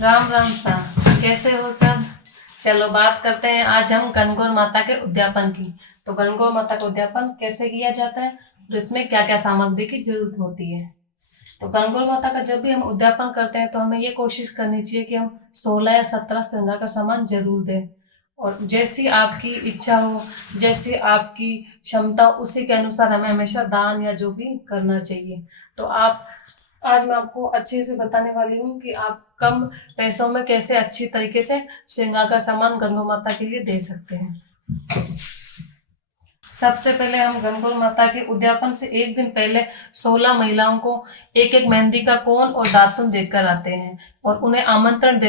राम राम सा। कैसे हो सब? चलो बात करते हैं आज हम गणगौर माता के उद्यापन की। तो गणगौर माता का उद्यापन कैसे किया जाता है और इसमें क्या क्या सामग्री की जरूरत होती है। तो गणगौर माता का जब भी हम उद्यापन करते हैं तो हमें ये कोशिश करनी चाहिए कि हम 16 या 17 श्रृंगार का सामान जरूर दें। और जैसी आपकी इच्छा हो, जैसी आपकी क्षमता, उसी के अनुसार हमें हमेशा दान या जो भी करना चाहिए। तो आप आज मैं आपको अच्छे से बताने वाली हूँ कि आप कम पैसों में कैसे अच्छी तरीके से श्रृंगार का सामान गणगौर माता के लिए दे सकते हैं। सबसे पहले हम गणगौर माता के उद्यापन से एक दिन पहले 16 महिलाओं को एक एक मेहंदी का कोन और दातुन देकर आते हैं और उन्हें आमंत्रण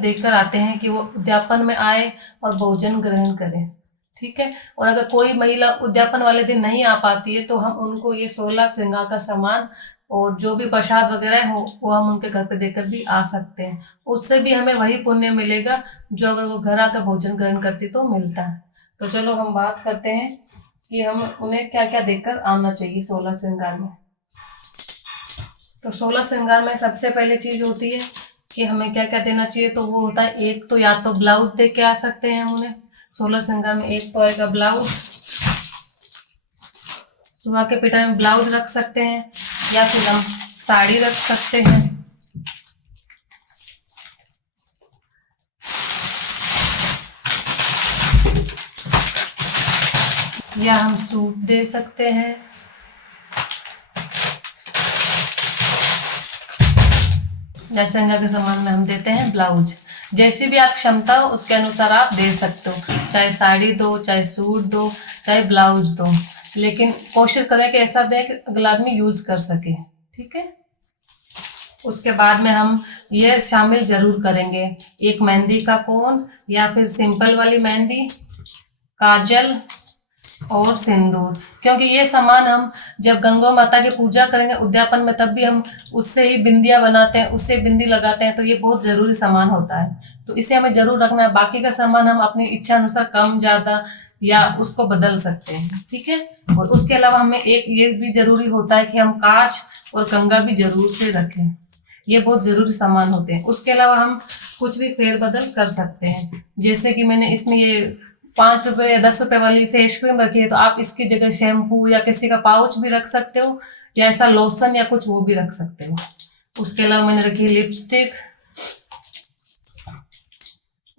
देकर आते हैं कि वो उद्यापन में आए और भोजन ग्रहण करें। ठीक है। और अगर कोई महिला उद्यापन वाले दिन नहीं आ पाती है तो हम उनको ये 16 श्रृंगार का सामान और जो भी प्रसाद वगैरह हो वो हम उनके घर पे देकर भी आ सकते हैं। उससे भी हमें वही पुण्य मिलेगा जो अगर वो घर आकर भोजन ग्रहण करती तो मिलता है। तो चलो हम बात करते हैं कि हम उन्हें क्या क्या देकर आना चाहिए 16 श्रृंगार में। तो 16 श्रृंगार में सबसे पहले चीज होती है कि हमें क्या क्या देना चाहिए। तो वो होता है, एक तो या तो ब्लाउज दे के आ सकते हैं हम उन्हें 16 श्रृंगार में। एक तो आएगा ब्लाउज, सुहा के पेटा में ब्लाउज रख सकते हैं या फिर हम साड़ी रख सकते हैं। या हम सूट दे सकते हैं। जैसे श्रृंगार के सामान में हम देते हैं ब्लाउज। जैसी भी आप क्षमता हो उसके अनुसार आप दे सकते हो, चाहे साड़ी दो, चाहे सूट दो, चाहे ब्लाउज दो, लेकिन कोशिश करें कि ऐसा दें कि अगला आदमी यूज कर सके। ठीक है। उसके बाद में हम ये शामिल जरूर करेंगे, एक मेहंदी का कोन या फिर सिंपल वाली मेहंदी, काजल और सिंदूर। क्योंकि ये सामान हम जब गंगा माता की पूजा करेंगे उद्यापन में तब भी हम उससे ही बिंदियां बनाते हैं, उससे बिंदी लगाते हैं। तो ये बहुत जरूरी सामान होता है, तो इसे हमें जरूर रखना है। बाकी का सामान हम अपनी इच्छा अनुसार कम ज्यादा या उसको बदल सकते हैं। ठीक है। और उसके अलावा हमें एक ये भी जरूरी होता है कि हम कांच और कंघा भी जरूर से रखें। ये बहुत जरूरी सामान होते हैं। उसके अलावा हम कुछ भी फेरबदल कर सकते हैं। जैसे कि मैंने इसमें ये 5 रुपए या 10 रुपए वाली फेस क्रीम रखी है, तो आप इसकी जगह शैम्पू या किसी का पाउच भी रख सकते हो, या ऐसा लोशन या कुछ वो भी रख सकते हो। उसके अलावा मैंने रखी है लिपस्टिक।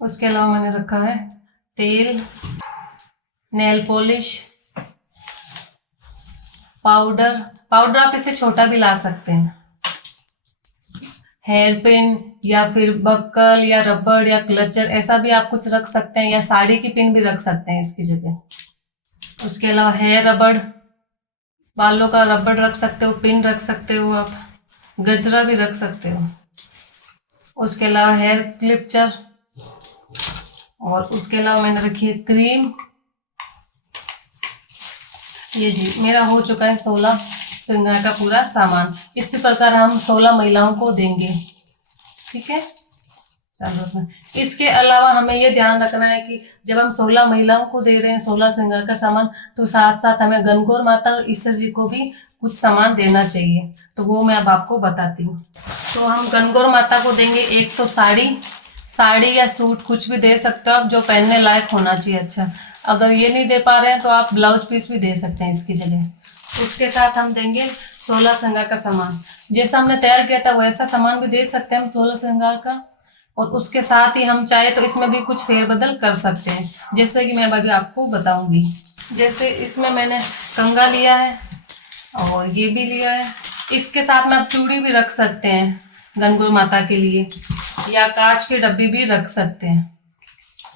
उसके अलावा मैंने रखा है तेल, नेल पॉलिश, पाउडर आप इससे छोटा भी ला सकते हैं, हेयर पिन या फिर बक्कल या रबड़ या क्लचर, ऐसा भी आप कुछ रख सकते हैं, या साड़ी की पिन भी रख सकते हैं इसकी जगह। उसके अलावा हेयर रबड़, बालों का रबड़ रख सकते हो, पिन रख सकते हो, आप गजरा भी रख सकते हो। उसके अलावा हेयर क्लिपचर, और उसके अलावा मैंने रखी है क्रीम। ये जी मेरा हो चुका है 16 श्रृंगार का पूरा सामान। इसी प्रकार हम 16 महिलाओं को देंगे। ठीक है। चलो, इसके अलावा हमें ये ध्यान रखना है कि जब हम 16 महिलाओं को दे रहे हैं 16 श्रृंगार का सामान, तो साथ साथ हमें गणगौर माता और ईश्वर जी को भी कुछ सामान देना चाहिए। तो वो मैं अब आपको बताती हूँ। तो हम गणगौर माता को देंगे एक तो साड़ी या सूट कुछ भी दे सकते हो आप, जो पहनने लायक होना चाहिए। अच्छा, अगर ये नहीं दे पा रहे हैं तो आप ब्लाउज पीस भी दे सकते हैं इसकी जगह। उसके साथ हम देंगे 16 श्रृंगार का सामान। जैसा हमने तैयार किया था वैसा सामान भी दे सकते हैं हम 16 श्रृंगार का। और उसके साथ ही हम चाहे तो इसमें भी कुछ फेरबदल कर सकते हैं, जैसे कि मैं अभी आपको बताऊंगी। जैसे इसमें मैंने कंघा लिया है और ये भी लिया है। इसके साथ में आप चूड़ी भी रख सकते हैं गणगौर माता के लिए, या कांच के डब्बी भी रख सकते हैं।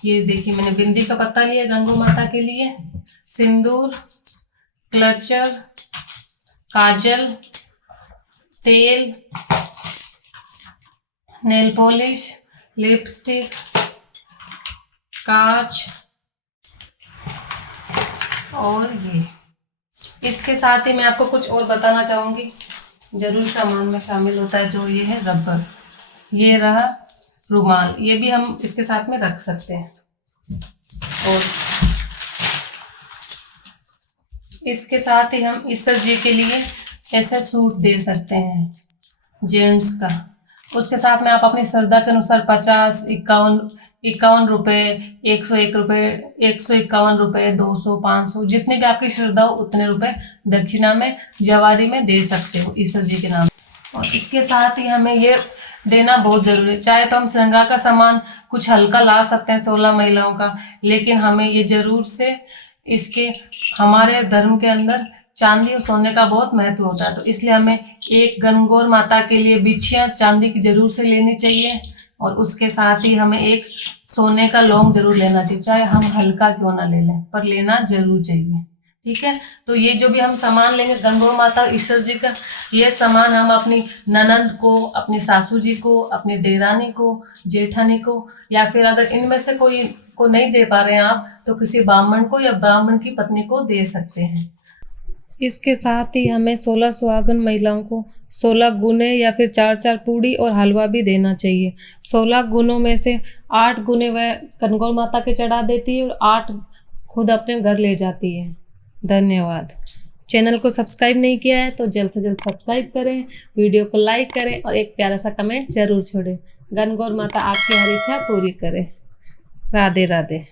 ये देखिए मैंने बिंदी का पत्ता लिया गणगौर माता के लिए, सिंदूर, क्लचर, काजल, तेल, नेल पॉलिश, लिपस्टिक, कांच, और ये। इसके साथ ही मैं आपको कुछ और बताना चाहूंगी, जरूरी सामान में शामिल होता है जो ये है रबर, ये रहा रुमाल, ये भी हम इसके साथ में रख सकते हैं। और इसके साथ ही हम ईश्वर जी के लिए ऐसा सूट दे सकते हैं जेंट्स का। उसके साथ में आप अपनी श्रद्धा के अनुसार 50, 51 रुपये, 101 रुपये, 151 रुपये, 200, 500, जितनी भी आपकी श्रद्धा हो उतने रुपए दक्षिणा में जवारी में दे सकते हो ईश्वर जी के नाम। और इसके साथ ही हमें ये देना बहुत जरूरी है। चाहे तो हम श्रृंगार का सामान कुछ हल्का ला सकते हैं 16 महिलाओं का, लेकिन हमें ये जरूर से इसके हमारे धर्म के अंदर चांदी और सोने का बहुत महत्व होता है, तो इसलिए हमें एक गणगौर माता के लिए बिछियाँ चांदी की जरूर से लेनी चाहिए। और उसके साथ ही हमें एक सोने का लौंग जरूर लेना चाहिए, चाहे हम हल्का क्यों ना ले लें, पर लेना जरूर चाहिए। ठीक है, तो ये जो भी हम सामान लेंगे गणगौर माता ईश्वर जी का, ये सामान हम अपनी ननंद को, अपनी सासू जी को, अपनी देरानी को, जेठानी को, या फिर अगर इनमें से कोई को नहीं दे पा रहे हैं आप, तो किसी ब्राह्मण को या ब्राह्मण की पत्नी को दे सकते हैं। इसके साथ ही हमें 16 सुहागन महिलाओं को 16 गुने या फिर 4-4 पूड़ी और हलवा भी देना चाहिए। 16 गुनों में से 8 गुने वह गणगौर माता के चढ़ा देती है और 8 खुद अपने घर ले जाती है। धन्यवाद। चैनल को सब्सक्राइब नहीं किया है तो जल्द से जल्द सब्सक्राइब करें, वीडियो को लाइक करें और एक प्यारा सा कमेंट जरूर छोड़ें। गणगौर माता आपकी हर इच्छा पूरी करे। राधे राधे।